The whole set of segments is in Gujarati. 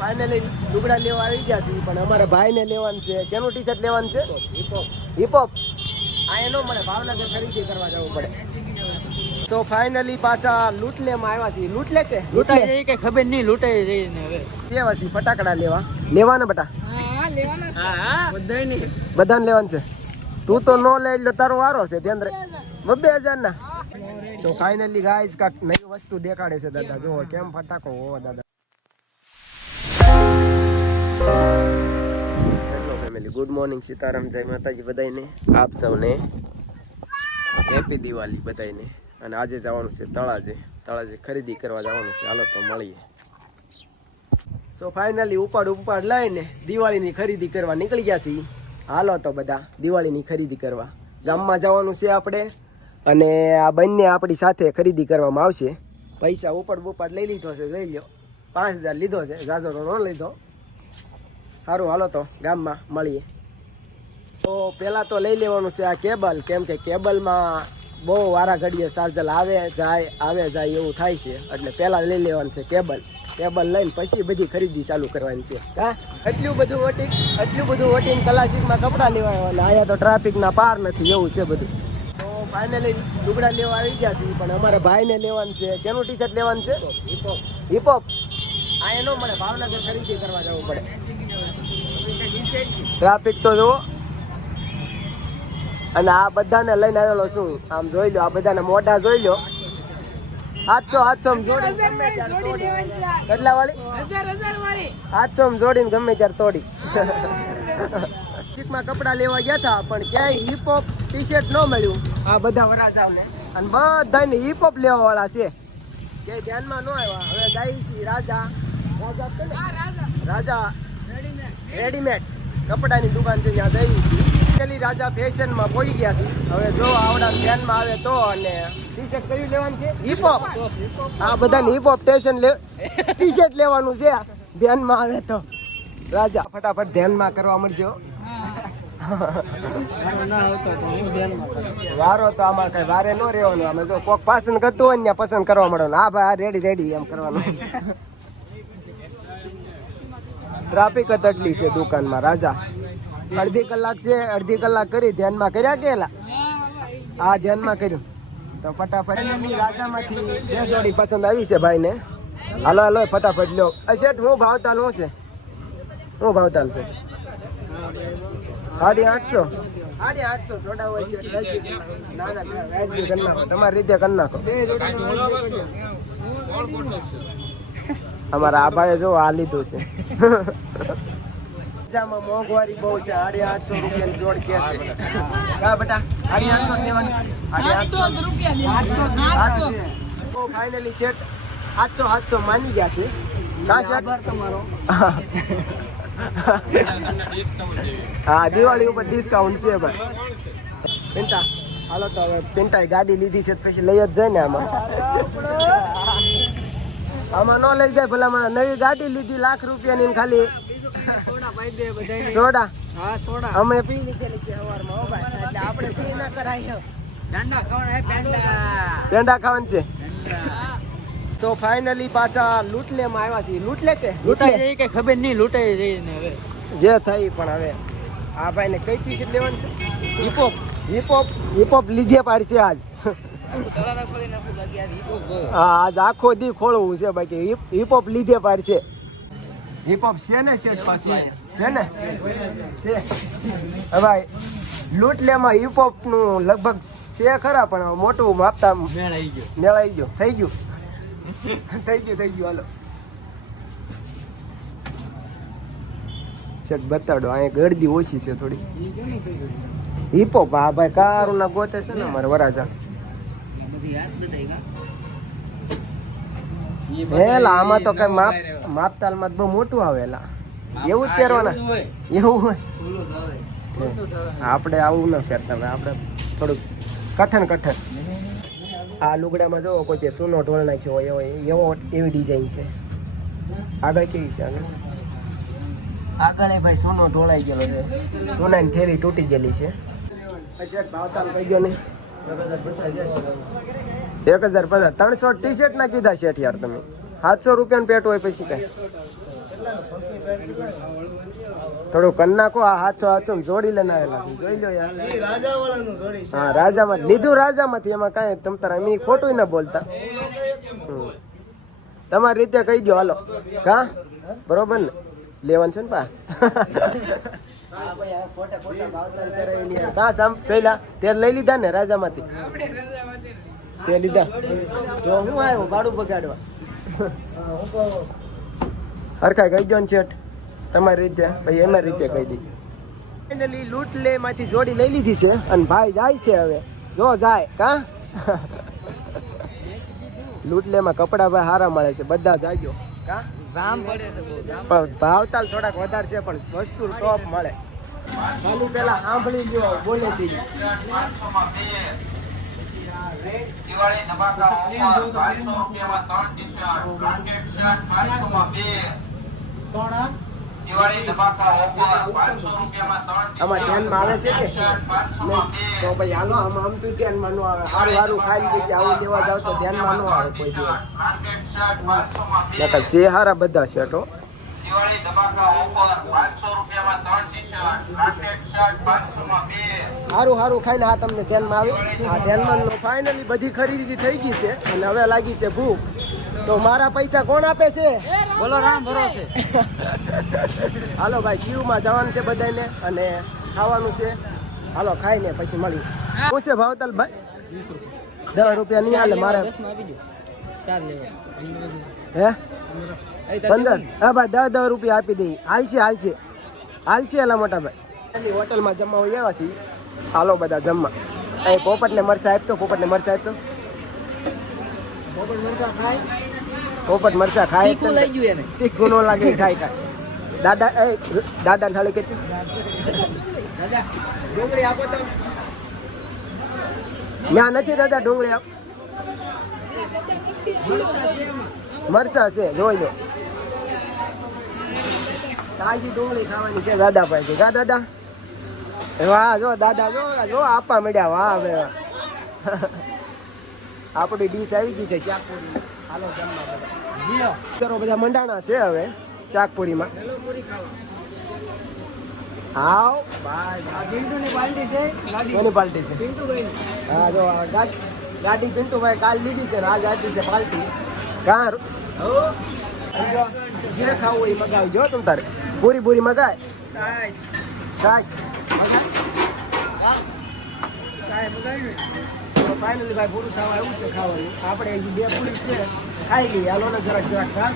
ફાઇનલી લુગડા લેવા આવી ગયા છે, પણ અમારા ભાઈને લેવાનું છે. કેનું ટી શર્ટ લેવાનું છે? હિપહોપ. આ એનો મને ભાવનગર ખરીદી કરવા જવું પડે. તો ફાઇનલી પાછા લૂંટલેમાં આવ્યા છીએ. લૂંટલે કે લૂંટાઈ જઈ કે ખબર નહીં, લૂંટાઈ જઈ ને હવે લેવા છીએ ફટાકડા લેવાના બટા. હા લેવાના. હા બધાને લેવાનું છે. તું તો નો લઈ લો, તારો વારો છે. ધ્યાન રાખ. 2000 ના. સો ફાઇનલી ગાઈસ કાક નવી વસ્તુ દેખાડે છે દાદા. જો કેમ ફટાકો હો દાદા. Hello family, good morning, Sitaram, જય માતાજી બધાને. આપ સૌને હેપી દિવાળી બધાને. અને આજે જવાનું છે તળાજે ખરીદી કરવા જવાનું છે. હાલો તો મળીએ. સો ફાઇનલી ઉપાડ લઈને દિવાળીની ખરીદી કરવા નીકળી ગયા છીએ. હાલો તો બધા દિવાળીની ખરીદી કરવા ગામમાં જવાનું છે આપણે. અને આ બંને આપણી સાથે ખરીદી કરવામાં આવશે. પૈસા ઉપાડ લઈ લીધો છે, લઈ લો. 5000 લીધો છે, ઝાઝો તો ન લીધો. સારું, હાલો તો ગામમાં મળીએ. તો પહેલાં તો લઈ લેવાનું છે આ કેબલ, કેમ કે કેબલમાં બહુ વારા ઘડીએ ચાર્જર આવે જાય એવું થાય છે. એટલે પહેલાં લઈ લેવાનું છે કેબલ લઈને પછી બધી ખરીદી ચાલુ કરવાની છે. હા, એટલું બધું વોટિંગ ક્લાસિકમાં કપડાં લેવાય અને અહીંયા તો ટ્રાફિકના પાર નથી, એવું છે બધું. તો ફાઇનલી લુગડા લેવા આવી ગયા છે, પણ અમારા ભાઈને લેવાનું છે. કેનું ટી શર્ટ લેવાનું છે? હિપહોપ. આ એનો મને ભાવનગર ખરીદી કરવા જવું પડે. ટ્રાફિક તો જુઓ. અને આ બધાને લઈને આવેલો છું. આમ જોઈ લો, આ બધાને મોઢા જોઈ લો. 700 કેટલા વાળી? 800 જોડીને ગમે ત્યારે તોડી. માં કપડા લેવા ગયા હતા, પણ ક્યાંય હિપહોપ ટી શર્ટ ન મળ્યું. આ બધા વરાજાઓને અને બધાને હિપહોપ લેવા વાળા છે, ક્યાંય ધ્યાનમાં ન આવ્યા. હવે ગાઈસી રાજા રેડીમેડ કપડાની દુકાન છે, ત્યાં જઈ છીએ. રાજા ફેશનમાં પહોંચી ગયા છે. હવે જો આવડા ધ્યાનમાં આવે તો. અને ટી શર્ટ કયું લેવાનું છે? હિપહોપ. આ બધાને હિપહોપ ટી શર્ટ લેવાનું છે, ધ્યાનમાં આવે તો. રાજા ફટાફટ ધ્યાનમાં કરવા મળજો. વારો તો આમાં કઈ વારે ન રહેવાનું. અમે જો કોક પસંદ કરતું હોય ને પસંદ કરવા મળવાનું. હા ભાઈ, રેડી એમ કરવાનું. ટ્રાફિક જ એટલી છે દુકાનમાં રાજા. અડધી કલાક કરી ધ્યાનમાં કર્યા કેલા? હા, ધ્યાનમાં કર્યું. તો ફટાફટ રાજામાંથી 2 જોડી પસંદ આવી છે ભાઈને. હાલો ફટાફટ લો. શેઠ હું ભાવતાલ છે? 850 જોડા હોય છે. ના વ્યાજબી કરી નાખો, તમારી રીતે કરી નાખો. અમારા આ ભાઈએ જો આ લીધું છે. મોંઘવારી બહુ છે. 850 રૂપિયાની જોડ કે છે. હા બેટા, 850 લેવાની. 800 રૂપિયા. ફાઇનલી સેટ 700 માની ગયા છે. તમારો હા, દિવાળી ઉપર ડિસ્કાઉન્ટ છે ભાઈ. પિન્ટા હાલો તો હવે પિન્ટાએ ગાડી લીધી છે, પછી લઈ જ જાય ને. આમાં ન લઈ જાય ભલા. મને નવી ગાડી લીધી ₹1,00,000 ની, ખાલી સોડા. અમે પી લીધેલી છે સવારમાં. હો ભાઈ, એટલે આપણે પી ના કરાય. પેંડા ખાવાનું છે. તો ફાઇનલી પાછા લૂંટલેમાં આવ્યા છીએ. લૂંટલે કે લૂંટાઈ જઈ કે ખબર નહીં, લૂંટાઈ જઈ ને હવે જે થઈ. પણ હવે આ ભાઈને કઈ ટી શર્ટ લેવાનું છે? હિપહોપ લીધે પાડશે આજ. હા, આજ આખો દી ખોલવું છે બાકી. હિપહોપ લીધે પાડશે. હિપહોપ છે ને શેઠ પાછું છે ને છે. ભાઈ લૂંટલેમાં હિપહોપ નું લગભગ છે ખરા, પણ મોટું માપતા મેળાઈ ગયો. થઈ ગયું. હાલો શેઠ બતાડો. અહીંયા ગરદી ઓછી છે થોડી. હિપહોપ હા ભાઈ, કારું ના ગોતે છે ને અમારે વરાજા. હેલા આમાં તો કઈ માપતાલમાં બહુ મોટું આવેલા. એવું જ પહેરવાના? એવું હોય. આપણે આવું ન ફેરતા. આપણે થોડુંક કઠણ. આ લુગડામાં જો કોઈ સોનો ઢોળ નાખ્યો હોય એવી ડિઝાઇન છે. આગળ કેવી છે? આગળ ભાઈ સોનો ઢોળાઈ ગયેલો છે. સોનાની ઠેરી તૂટી ગયેલી છે. ભાવતાલ કહી ગયો નહીં. 1050 300 ટી શર્ટ ના કીધા શેઠ યાર તમે. 700 રૂપિયાનું પેટ હોય પછી કઈ થોડું કન નાખો. આ હાચો હાચો જોડી લઈને આવેલા છે, જોઈ લો યાર. હા, રાજામાં લીધું, રાજામાંથી. એમાં કાંઈ તમ તારા એમ ખોટું ન બોલતા. તમારી રીતે કહી દો, હાલો. કા બરોબર ને? લેવાનું છે ને પા. કા સામ સહેલા તે લઈ લીધા ને રાજામાંથી? તે લીધા તો હું આવ્યો ભાડું બગાડવા. હરખાઈ કહી દો ને શેઠ તમારી રીતે, ભાઈ એમાં રીતે કહી દી. ફાઇનલી લૂંટ લે માંથી જોડી લઈ લીધી છે અને ભાઈ જાય છે હવે. જો જાય કા લૂંટ લે માં કપડા ભાઈ સારા મળે છે, બધા જાજો કા. પણ ભાવતાલ થોડાક વધારે છે પણ વસ્તુ ટોપ મળે. ખાલી પેલા સાંભળી લ્યો બોલે છે. દિવાળી ધમાકા ઓફર 500 રૂપિયામાં 3 ટી-શર્ટ બ્રાન્ડેડ શર્ટ 500 માં 2 દિવાળી ધમાકા ઓફર 500 રૂપિયામાં 3 આમાં ધ્યાનમાં આવે છે કે તો ભાઈ હાલો આમાં આમ તો ધ્યાનમાં ન આવે. સારું સારું ખાઈને પછી આવું લેવા જાવ તો ધ્યાનમાં ન આવે કોઈ દિવસ. બ્રાન્ડેડ શર્ટ 500 માં 2 નકર છે હારા બધા શર્ટો. દિવાળી ધમાકા ઓફર 500 રૂપિયામાં 3 ટી-શર્ટ બ્રાન્ડેડ શર્ટ 500 માં 2 સારું સારું ખાઈને આ તમને ધ્યાનમાં આવે. આ ધ્યાનમાં ફાઇનલી બધી ખરીદી થઈ ગઈ છે અને હવે લાગી છે ભૂખ. તો મારા પૈસા કોણ આપે છે? બોલો રામ ભરોસે. હાલો ભાઈ શિવમાં જવાનું છે બધાને અને ખાવાનું છે. હાલો ખાઈને પછી મળી. શું છે ભાવતાલ ભાઈ? 10 રૂપિયા નહીં હાલે મારે. હે 15? હા ભાઈ 10 રૂપિયા આપી દઈ. હાલશે એલા મોટા ભાઈ. હોટલમાં જમવા હોય એવા છીએ. હાલો બધા જમવા. અહીં પોપટને મરસા આપતો, પોપટ મરસા ખાય. તીખું ન લાગે ખાય. દાદા થાળી કેટલી ડુંગળી આપો તો. ના નથી દાદા ડુંગળી આપ. મરસા છે જોઈ લો. તાજી ડુંગળી ખાવાની છે દાદા પાસે. કા દાદા? વાહ જો દાદા જો આપવા મળ્યા. વાહ હવે આપણી ડીશ આવી ગઈ છે શાકપુરી. હાલો જમવા કરો બધા મંડાણા છે હવે શાકપુરીમાં. આવ ભાઈ કોની પાર્ટી છે? હા જો ગાડી પિન્ટુભાઈ કાલ લીધી છે ને આજ આપી છે પાર્ટી. કાર જે ખાવું એ મગાવી જો તું તારે. પૂરી મગાય. છાશ ફાઇનલી ભાઈ પૂરું થવા એવું છે ખાવાનું. આપણે હજી 2 પૂરી છે ખાઈ લઈએ. હાલો ને જરાક ખા.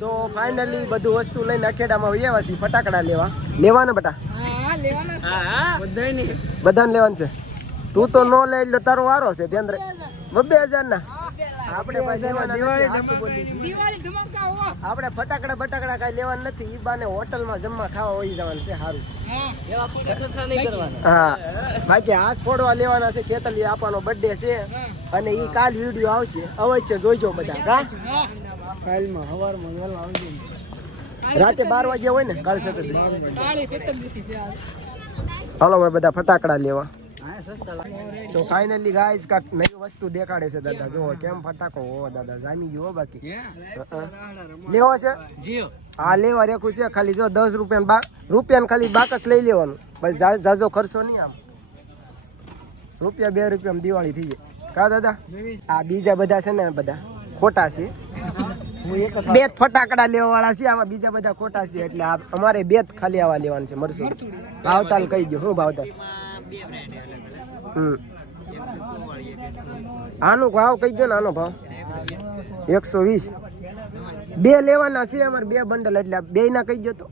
સો ફાઇનલી બધું વસ્તુ લઈને અખેડામાં આવ્યા છીએ ફટાકડા લેવા ને બટા. બધાને લેવાનું છે. તું તો નો લે એટલે તારો વારો છે. ધ્યાન રાખ. 2000 ના આપણે ભાઈ લેવાના નથી. આપણે ફટાકડા કાંઈ લેવાના નથી. ઈ બાને હોટલમાં જમવા ખાવા હોય જવાનું છે. સારું હા બાકી હાથ ફોડવા લેવાના છે. કેતલી આપવાનો બર્થડે છે અને ઈ કાલ વિડીયો આવશે. અવશ્ય જોઈજો બધા. કા કાલમાં સવારમાં વહેલા આવજો. રાતે 12 વાગ્યા હોય ને કાલ 17. હાલો ભાઈ બધા ફટાકડા લેવા. સો ફાઇનલી ગાઈસ કાક નવી વસ્તુ દેખાડે છે દાદા. જો કેમ ફટાકો હો દાદા જામી ગયો બાકી લેવો છે. હા લેવા રેખું છે. ખાલી જો 10 રૂપિયા ખાલી બાકસ લઈ લેવાનું. બસ જાજો ખર્ચો નહીં. આમ રૂપિયા 2 રૂપિયામાં દિવાળી થઈ જાય. કા દાદા? આ બીજા બધા છે ને બધા ખોટા છે. 2 ફટાકડા લેવા વાળા છે. આમાં બીજા બધા ખોટા છે. એટલે અમારે 2 ખાલી આવા લેવાનું છે. મરસું ભાવતાલ કહી દો. શું ભાવતાલ? આનો ભાવ કહી દો ને. આનો ભાવ 120. 2 લેવાના છે અમારે. 2 બંડલ એટલે 2 ના કહી દો તો.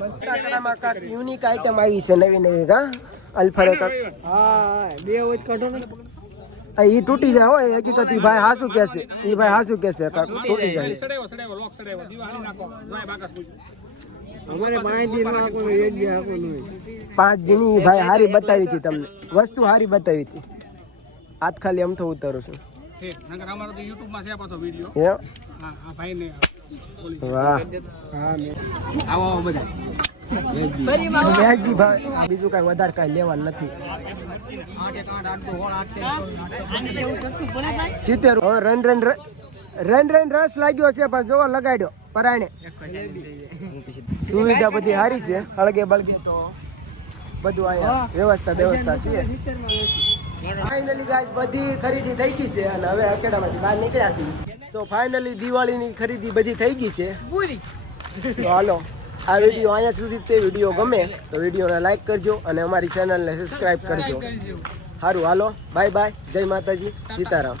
ફટાકડામાં કાંઈક યુનિક આઈટમ આવી છે નવી. કા અલ્ફારે કાંક. હા 2 હોય કાઢો ને. ઈ તૂટી જાય હોય હકીકત. ઈ ભાઈ હાસુ કહેશે. કાંક તૂટી જાય. અમારે 5 દિન ભાઈ હારી બતાવી હતી તમને. વસ્તુ હારી બતાવી હતી. આજ ખાલી આમ તો ઉતારું છું. બીજું કઈ વધારે કઈ લેવાનું નથી. 70 રન રન રસ લાગ્યો છે પણ જોવો લગાડ્યો પરાણે સુવિધા બધી સારી છે હળગે બળગે તો બધું અહીંયા વ્યવસ્થા છે ફાઇનલી ગાઈસ બધી ખરીદી થઈ ગઈ છે અને હવે અકેડામાંથી બહાર નીકળ્યા છીએ સો ફાઇનલી દિવાળીની ખરીદી બધી થઈ ગઈ છે પૂરી તો હાલો આ વિડીયો અહીંયા સુધી તે વિડીયો ગમે તો વિડીયોને લાઈક કરજો અને અમારી ચેનલને સબસ્ક્રાઇબ કરજો સારું હાલો બાય બાય જય માતાજી સીતારામ.